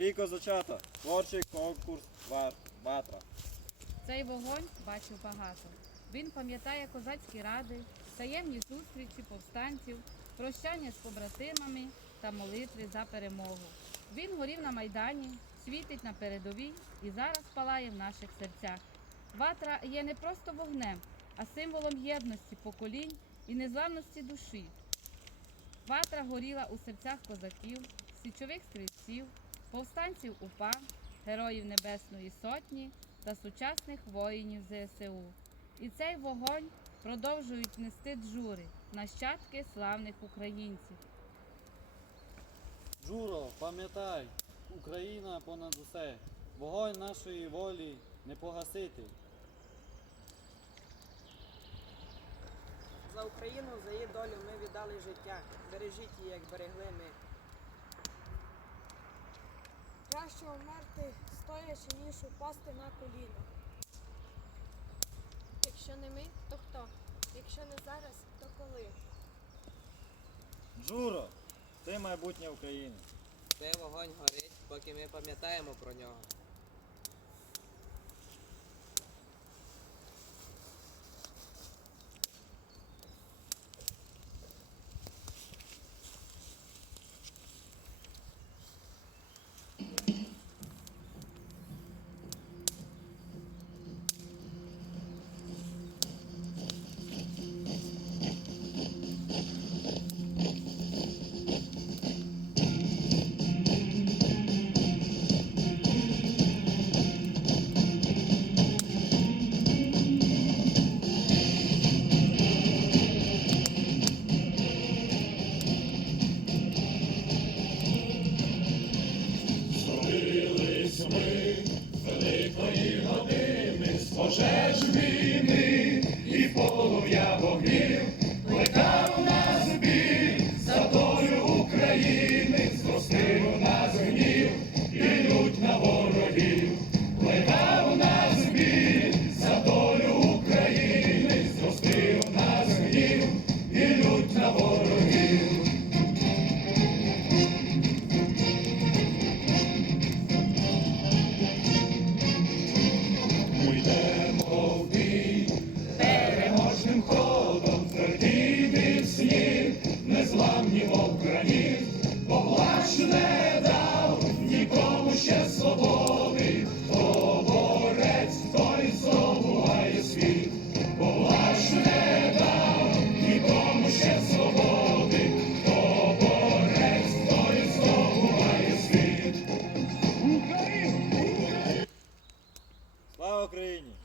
Свій козачата, творчий конкурс «Вар- Ватра. Цей вогонь бачив багато. Він пам'ятає козацькі ради, таємні зустрічі повстанців, прощання з побратимами та молитви за перемогу. Він горів на майдані, світить на передовій і зараз палає в наших серцях. Ватра є не просто вогнем, а символом єдності поколінь і незламності душі. Ватра горіла у серцях козаків, січових стрільців, повстанців УПА, героїв Небесної Сотні та сучасних воїнів ЗСУ. І цей вогонь продовжують нести джури, нащадки славних українців. Джуро, пам'ятай, Україна понад усе. Вогонь нашої волі не погасити. За Україну, за її долю ми віддали життя. Бережіть її, як берегли ми. Краще вмерти стоячи, ніж упасти на коліна. Якщо не ми, то хто? Якщо не зараз, то коли? Джуро, ти майбутнє України. Цей вогонь горить, поки ми пам'ятаємо про нього. Великої години з пожеж Слава Україні!